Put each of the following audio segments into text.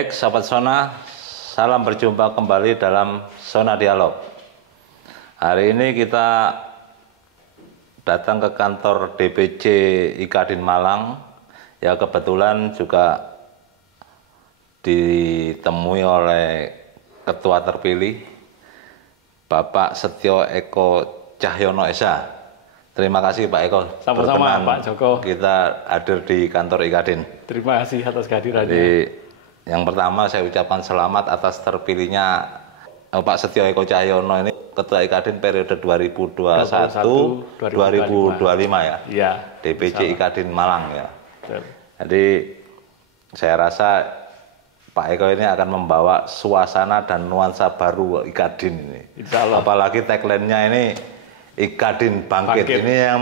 Baik, sahabat Sona, salam berjumpa kembali dalam Sona Dialog. Hari ini kita datang ke kantor DPC Ikadin Malang. Ya, kebetulan juga ditemui oleh Ketua terpilih Bapak Setio Eko Cahyono Esa. Terima kasih Pak Eko. Sama-sama Pak Joko. Kita hadir di kantor Ikadin. Terima kasih atas kehadirannya. Jadi, yang pertama saya ucapkan selamat atas terpilihnya Pak Setio Eko Cahyono ini Ketua Ikadin periode 2021-2025 ya. Iya. DPC Ikadin Malang ya. Betul. Jadi saya rasa Pak Eko ini akan membawa suasana dan nuansa baru Ikadin ini. Insya Allah. Apalagi tagline-nya ini Ikadin bangkit. Ini yang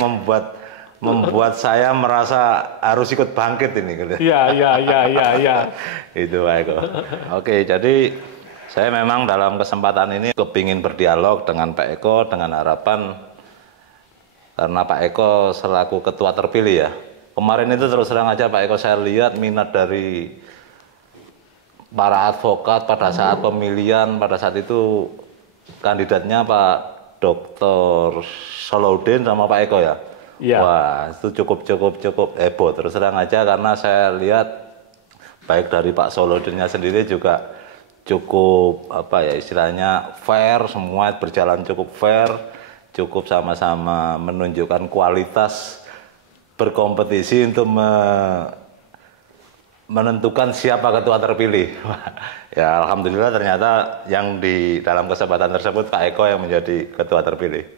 membuat saya merasa harus ikut bangkit ini. Iya. Itu Pak Eko. Oke, jadi saya memang dalam kesempatan ini kepingin berdialog dengan Pak Eko dengan harapan karena Pak Eko selaku ketua terpilih ya. Kemarin itu terus terang aja Pak Eko saya lihat minat dari para advokat pada saat pemilihan, pada saat itu kandidatnya Pak Dr. Salahuddin sama Pak Eko ya. Iya. Wah, itu cukup heboh terus terang aja karena saya lihat baik dari Pak Salahuddinnya sendiri juga cukup apa ya istilahnya fair, semua berjalan cukup fair, cukup sama-sama menunjukkan kualitas berkompetisi untuk menentukan siapa ketua terpilih. Ya alhamdulillah ternyata yang di dalam kesempatan tersebut Pak Eko yang menjadi ketua terpilih.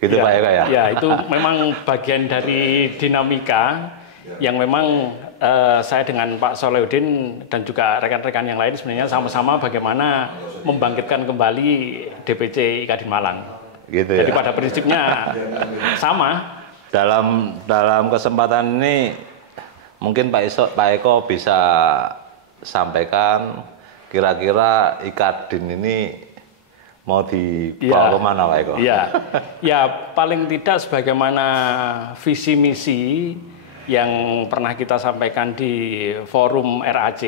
Gitu ya, Pak Eko ya? Ya, itu memang bagian dari dinamika yang memang saya dengan Pak Salahuddin dan juga rekan-rekan yang lain sebenarnya sama-sama bagaimana membangkitkan kembali DPC Ikadin Malang. Gitu. Jadi ya? pada prinsipnya sama. Dalam kesempatan ini mungkin Pak Eko bisa sampaikan kira-kira Ikadin ini mau dibawa kemana Pak Eko? Ya paling tidak sebagaimana visi misi yang pernah kita sampaikan di forum RAC,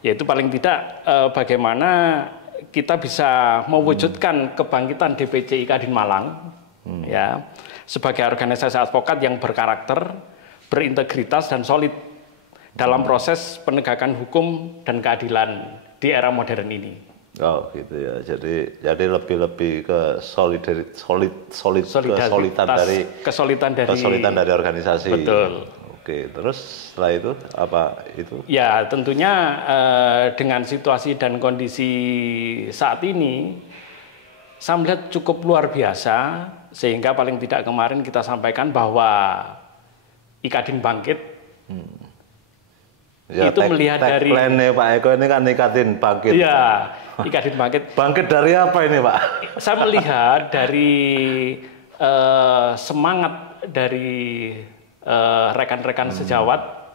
yaitu paling tidak bagaimana kita bisa mewujudkan kebangkitan DPC Ikadin Malang, ya, sebagai organisasi advokat yang berkarakter, berintegritas dan solid dalam proses penegakan hukum dan keadilan di era modern ini. Oh gitu ya. Jadi lebih ke kesolidan dari organisasi. Betul. Oke, terus setelah itu apa itu? Ya, tentunya dengan situasi dan kondisi saat ini saya melihat cukup luar biasa sehingga paling tidak kemarin kita sampaikan bahwa Ikadin bangkit. Ya, itu melihat dari tagline Pak Eko ini kan Ikadin bangkit. Iya, Ikadin bangkit. Bangkit dari apa ini Pak? Saya melihat dari semangat dari rekan-rekan sejawat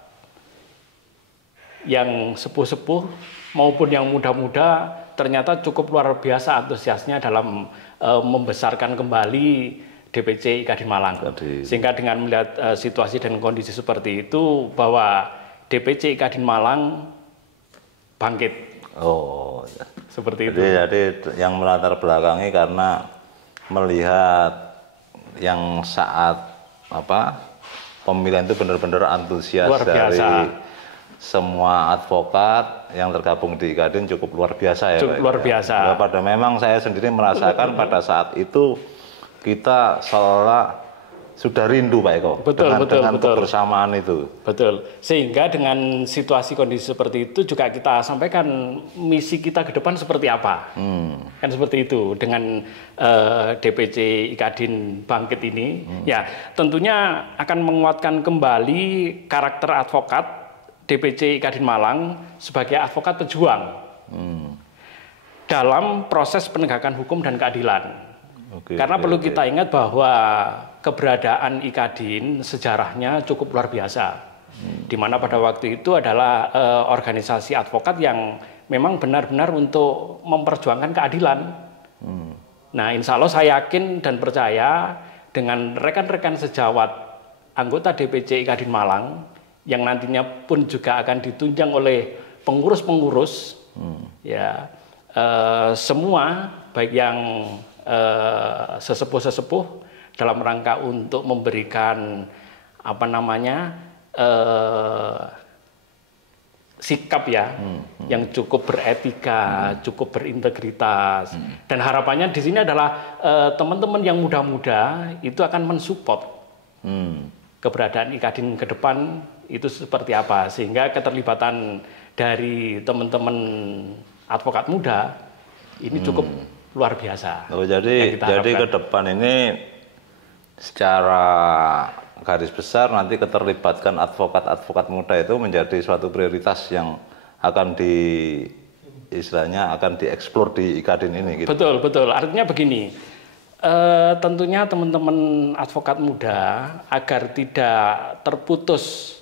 yang sepuh-sepuh maupun yang muda-muda ternyata cukup luar biasa antusiasnya dalam membesarkan kembali DPC Ikadin Malang. Sehingga dengan melihat situasi dan kondisi seperti itu bahwa DPC Ikadin Malang bangkit. Oh, seperti itu. Jadi yang melatar belakangi karena melihat yang saat pemilihan itu benar-benar antusias dari semua advokat yang tergabung di Ikadin cukup luar biasa ya. Cukup luar biasa. Pada memang saya sendiri merasakan pada saat itu kita seolah sudah rindu Pak Eko dengan kebersamaan itu. Betul. Sehingga dengan situasi kondisi seperti itu juga kita sampaikan misi kita ke depan seperti apa. Kan seperti itu dengan DPC Ikadin bangkit ini. Ya tentunya akan menguatkan kembali karakter advokat DPC Ikadin Malang sebagai advokat pejuang dalam proses penegakan hukum dan keadilan. Karena perlu kita ingat bahwa keberadaan Ikadin sejarahnya cukup luar biasa. Di mana pada waktu itu adalah organisasi advokat yang memang benar-benar untuk memperjuangkan keadilan. Nah, insya Allah saya yakin dan percaya dengan rekan-rekan sejawat anggota DPC Ikadin Malang yang nantinya pun juga akan ditunjang oleh pengurus-pengurus, ya semua baik yang sesepuh-sesepuh dalam rangka untuk memberikan apa namanya sikap ya yang cukup beretika, cukup berintegritas, dan harapannya di sini adalah teman-teman yang muda-muda itu akan mensupport keberadaan IKADIN ke depan itu seperti apa, sehingga keterlibatan dari teman-teman advokat muda ini cukup luar biasa. Oh, jadi ke depan ini secara garis besar nanti keterlibatan advokat-advokat muda itu menjadi suatu prioritas yang akan istilahnya akan dieksplor di IKADIN ini gitu. Betul, betul. Artinya begini, tentunya teman-teman advokat muda agar tidak terputus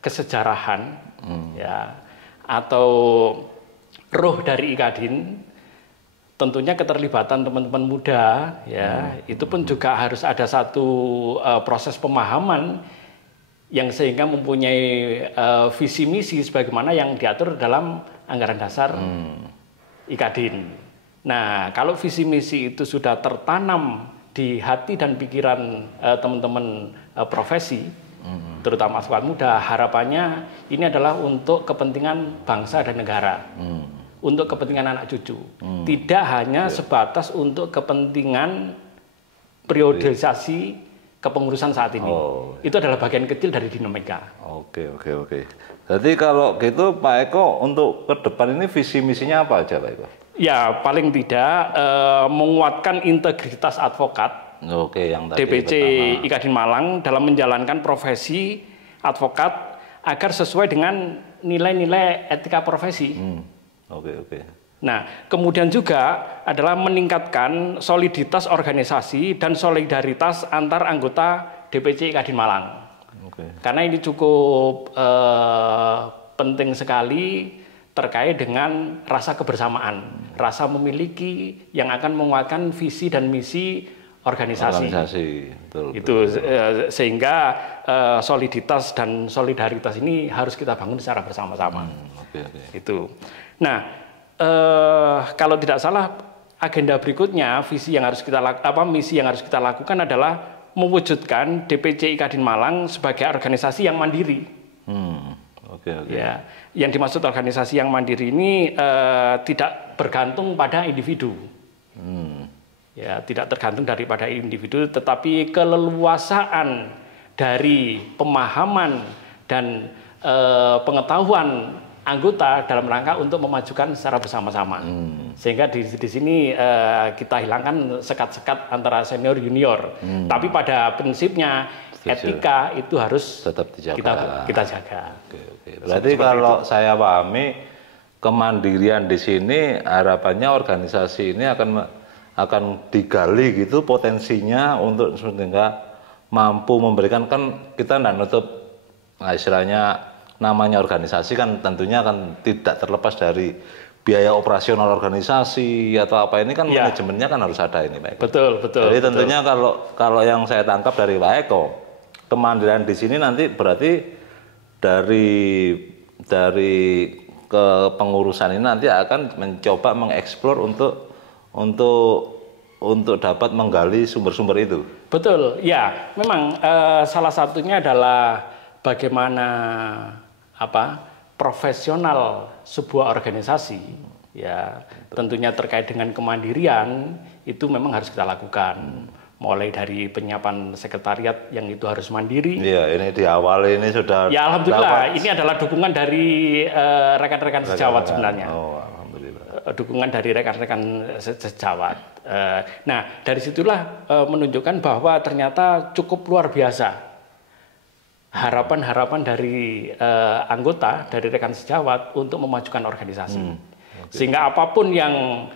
kesejarahan ya atau roh dari IKADIN, tentunya keterlibatan teman-teman muda ya itu pun juga harus ada satu proses pemahaman yang sehingga mempunyai visi misi sebagaimana yang diatur dalam anggaran dasar IKADIN. Nah, kalau visi misi itu sudah tertanam di hati dan pikiran teman-teman profesi, terutama advokat muda, harapannya ini adalah untuk kepentingan bangsa dan negara. Untuk kepentingan anak cucu, tidak hanya sebatas untuk kepentingan periodisasi kepengurusan saat ini. Itu adalah bagian kecil dari dinamika. Oke. Jadi kalau gitu Pak Eko untuk ke depan ini visi misinya apa aja Pak Eko? Ya paling tidak menguatkan integritas advokat. Yang tadi DPC IKADIN Malang dalam menjalankan profesi advokat agar sesuai dengan nilai-nilai etika profesi. Oke. Nah, kemudian juga adalah meningkatkan soliditas organisasi dan solidaritas antar anggota DPC IKADIN Malang. Karena ini cukup penting sekali terkait dengan rasa kebersamaan, rasa memiliki yang akan menguatkan visi dan misi organisasi. Betul. Sehingga soliditas dan solidaritas ini harus kita bangun secara bersama-sama. Itu. Nah, kalau tidak salah agenda berikutnya misi yang harus kita lakukan adalah mewujudkan DPC IKADIN Malang sebagai organisasi yang mandiri. Ya, yang dimaksud organisasi yang mandiri ini tidak bergantung pada individu. Ya, tidak tergantung daripada individu, tetapi keleluasaan dari pemahaman dan pengetahuan anggota dalam rangka untuk memajukan secara bersama-sama. Sehingga di sini kita hilangkan sekat-sekat antara senior junior. Tapi pada prinsipnya etika itu harus tetap dijaga. Kita jaga. Berarti kalau saya pahami kemandirian di sini harapannya organisasi ini akan digali gitu potensinya untuk sehingga mampu memberikan, kan kita tidak nutup istilahnya namanya organisasi kan tentunya kan tidak terlepas dari biaya operasional organisasi atau apa ini kan manajemennya kan harus ada ini Pak Eko. Betul. Jadi tentunya kalau yang saya tangkap dari Pak Eko, kemandirian di sini nanti berarti dari kepengurusan ini nanti akan mencoba mengeksplor untuk dapat menggali sumber-sumber itu. Betul, ya. Memang salah satunya adalah bagaimana profesional sebuah organisasi, ya tentunya terkait dengan kemandirian itu memang harus kita lakukan. Mulai dari penyiapan sekretariat yang itu harus mandiri. Iya, ini di awal ini sudah. Ya alhamdulillah, ini adalah dukungan dari rekan-rekan sejawat sebenarnya. Alhamdulillah. Dukungan dari rekan-rekan sejawat. Nah, dari situlah menunjukkan bahwa ternyata cukup luar biasa harapan-harapan dari anggota, dari rekan sejawat untuk memajukan organisasi. Sehingga apapun yang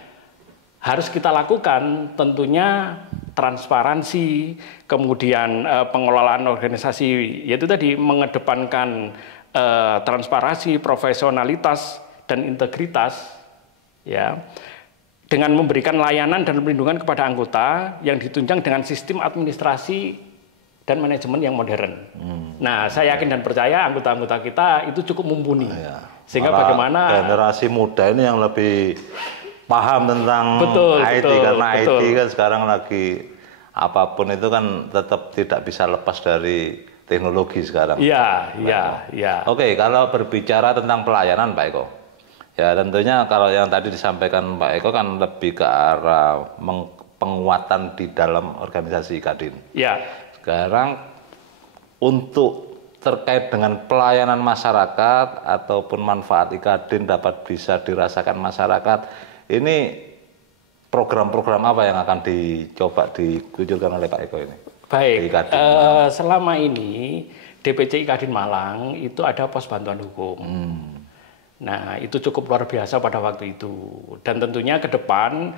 harus kita lakukan tentunya transparansi, kemudian pengelolaan organisasi, yaitu tadi mengedepankan transparansi, profesionalitas dan integritas, ya, dengan memberikan layanan dan perlindungan kepada anggota yang ditunjang dengan sistem administrasi dan manajemen yang modern. Nah, saya yakin dan percaya anggota-anggota kita itu cukup mumpuni. Sehingga bagaimana generasi muda ini yang lebih paham tentang IT, karena IT kan sekarang lagi apapun itu kan tetap tidak bisa lepas dari teknologi sekarang. Iya. Oke, kalau berbicara tentang pelayanan Pak Eko, ya tentunya kalau yang tadi disampaikan Pak Eko kan lebih ke arah penguatan di dalam organisasi Kadin. Ya. Sekarang untuk terkait dengan pelayanan masyarakat ataupun manfaat Kadin dapat bisa dirasakan masyarakat, ini program-program apa yang akan dicoba dikucurkan oleh Pak Eko ini? Baik, selama ini DPC Kadin Malang itu ada pos bantuan hukum. Nah, itu cukup luar biasa pada waktu itu. Dan tentunya ke depan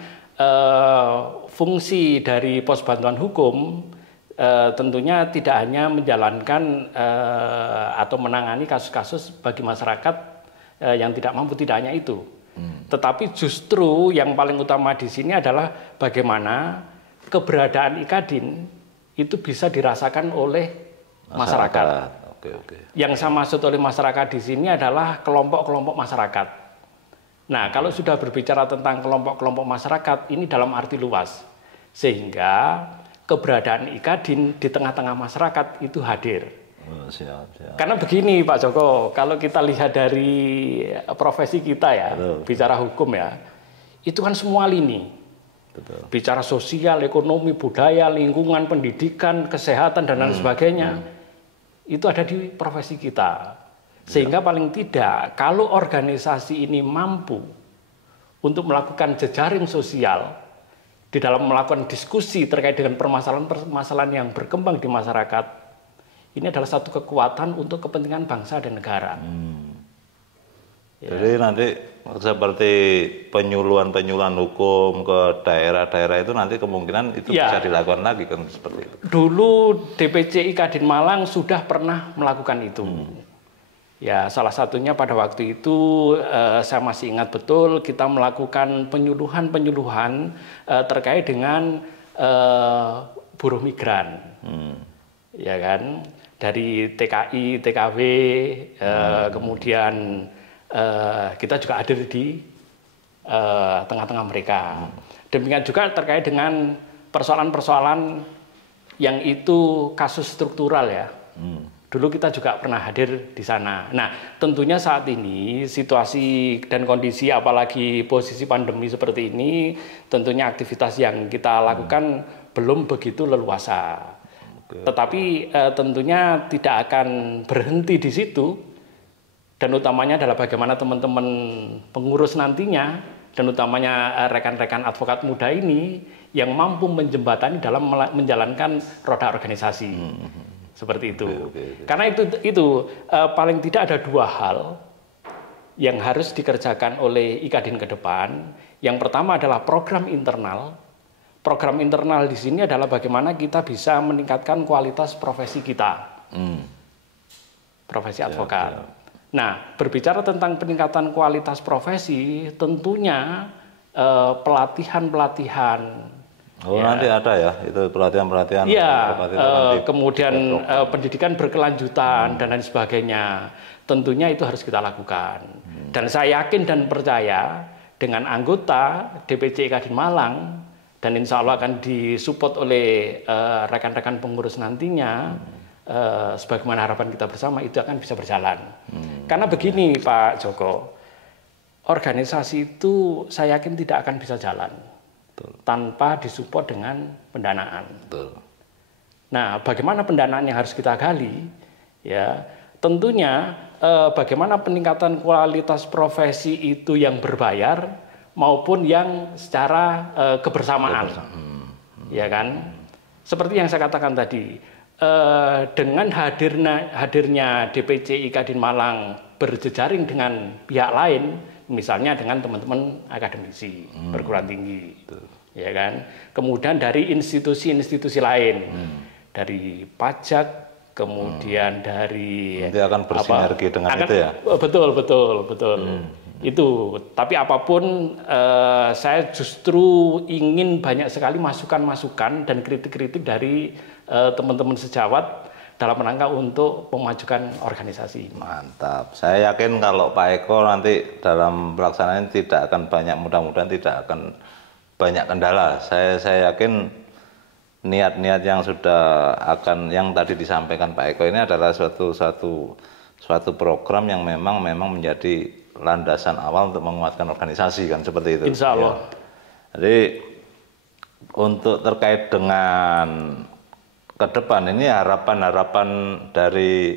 fungsi dari pos bantuan hukum tentunya tidak hanya menjalankan atau menangani kasus-kasus bagi masyarakat yang tidak mampu, tidak hanya itu. Tetapi justru yang paling utama di sini adalah bagaimana keberadaan Kadin itu bisa dirasakan oleh masyarakat. Yang saya maksud oleh masyarakat di sini adalah kelompok-kelompok masyarakat. Nah, kalau sudah berbicara tentang kelompok-kelompok masyarakat, ini dalam arti luas. Sehingga keberadaan Kadin di tengah-tengah masyarakat itu hadir. Siap. Karena begini Pak Joko, kalau kita lihat dari profesi kita ya, bicara hukum ya, itu kan semua lini. Bicara sosial, ekonomi, budaya, lingkungan, pendidikan, kesehatan, dan lain sebagainya, itu ada di profesi kita. Sehingga paling tidak, kalau organisasi ini mampu untuk melakukan jejaring sosial, di dalam melakukan diskusi terkait dengan permasalahan-permasalahan yang berkembang di masyarakat, ini adalah satu kekuatan untuk kepentingan bangsa dan negara. Jadi nanti seperti penyuluhan hukum ke daerah-daerah itu nanti kemungkinan itu bisa dilakukan lagi kan seperti itu. Dulu DPC Kadin Malang sudah pernah melakukan itu. Ya, salah satunya pada waktu itu saya masih ingat betul kita melakukan penyuluhan terkait dengan buruh migran. Ya kan? Dari TKI, TKW, kemudian kita juga hadir di tengah-tengah mereka. Demikian juga terkait dengan persoalan-persoalan yang itu kasus struktural ya. Dulu kita juga pernah hadir di sana. Nah, tentunya saat ini situasi dan kondisi apalagi posisi pandemi seperti ini, tentunya aktivitas yang kita lakukan belum begitu leluasa. Tetapi tentunya tidak akan berhenti di situ, dan utamanya adalah bagaimana teman-teman pengurus nantinya dan utamanya rekan-rekan advokat muda ini yang mampu menjembatani dalam menjalankan roda organisasi. Seperti itu. Karena itu paling tidak ada dua hal yang harus dikerjakan oleh Kadin ke depan. Yang pertama adalah program internal. Program internal di sini adalah bagaimana kita bisa meningkatkan kualitas profesi kita, profesi advokat. Nah, berbicara tentang peningkatan kualitas profesi, tentunya pelatihan-pelatihan. Nanti ada ya, itu pelatihan-pelatihan. Iya, kemudian pendidikan berkelanjutan dan lain sebagainya. Tentunya itu harus kita lakukan. Dan saya yakin dan percaya dengan anggota DPC Kadin Malang, dan insya Allah akan disupport oleh rekan-rekan pengurus nantinya, sebagaimana harapan kita bersama, itu akan bisa berjalan. Karena begini Pak Joko, organisasi itu saya yakin tidak akan bisa jalan tanpa disupport dengan pendanaan. Nah, bagaimana pendanaan yang harus kita gali? Ya, tentunya bagaimana peningkatan kualitas profesi itu yang berbayar maupun yang secara kebersamaan. Ya kan? Seperti yang saya katakan tadi, dengan hadirnya DPC Kadin Malang berjejaring dengan pihak lain, misalnya dengan teman-teman akademisi perguruan tinggi, ya kan. Kemudian dari institusi-institusi lain, dari pajak, kemudian dari nanti akan bersinergi dengan itu ya. Betul. Itu. Tapi apapun, saya justru ingin banyak sekali masukan-masukan dan kritik-kritik dari teman-teman sejawat dalam rangka untuk memajukan organisasi ini. Mantap. Saya yakin kalau Pak Eko nanti dalam pelaksanaan tidak akan banyak, mudah-mudahan tidak akan banyak kendala. Saya yakin niat-niat yang sudah akan, yang tadi disampaikan Pak Eko ini adalah suatu program yang memang menjadi landasan awal untuk menguatkan organisasi, kan seperti itu. Insya Allah. Ya. Jadi untuk terkait dengan ke depan ini harapan-harapan dari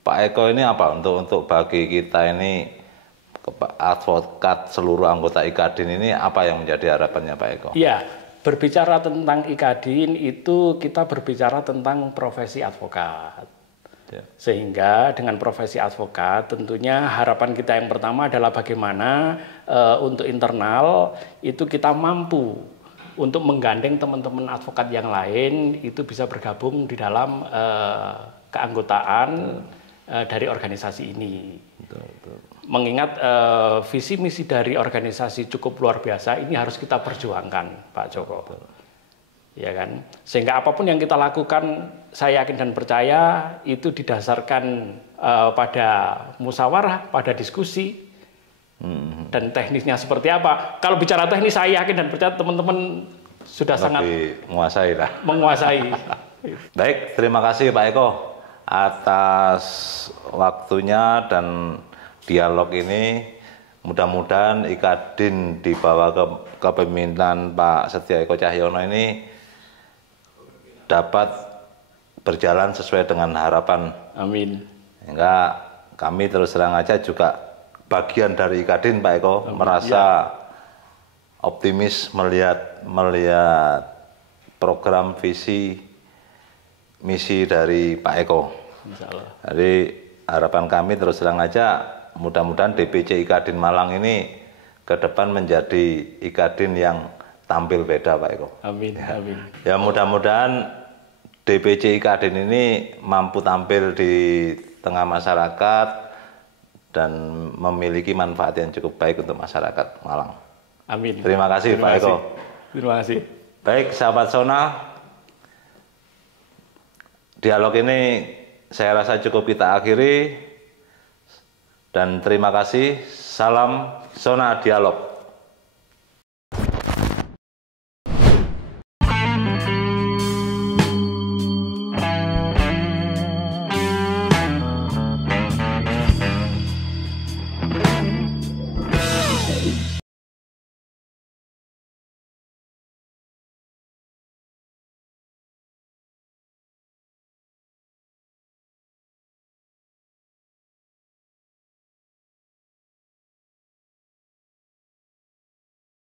Pak Eko ini apa untuk bagi kita ini advokat seluruh anggota IKADIN ini, apa yang menjadi harapannya Pak Eko? Iya, berbicara tentang IKADIN itu kita berbicara tentang profesi advokat. Ya. Sehingga dengan profesi advokat tentunya harapan kita yang pertama adalah bagaimana untuk internal itu kita mampu untuk menggandeng teman-teman advokat yang lain itu bisa bergabung di dalam keanggotaan dari organisasi ini. Betul. Mengingat visi misi dari organisasi cukup luar biasa, ini harus kita perjuangkan, Pak Joko. Betul. Ya kan? Sehingga apapun yang kita lakukan, saya yakin dan percaya itu didasarkan pada musyawarah, pada diskusi. Dan teknisnya seperti apa? Kalau bicara teknis, saya yakin dan percaya teman-teman sudah sangat menguasai. Baik, terima kasih Pak Eko atas waktunya dan dialog ini. Mudah-mudahan IKADIN di bawah kepemimpinan Pak Setio Eko Cahyono ini dapat berjalan sesuai dengan harapan. Amin. Sehingga kami terus terang aja juga bagian dari IKADIN, Pak Eko, merasa optimis melihat program visi misi dari Pak Eko. Jadi harapan kami terus terang aja, mudah-mudahan DPC IKADIN Malang ini ke depan menjadi IKADIN yang tampil beda, Pak Eko. Amin. Ya, amin. Ya mudah-mudahan DPC IKADIN ini mampu tampil di tengah masyarakat dan memiliki manfaat yang cukup baik untuk masyarakat Malang. Amin. Terima kasih Pak Eko. Terima kasih. Baik sahabat Sona, dialog ini saya rasa cukup kita akhiri dan terima kasih. Salam Sona Dialog.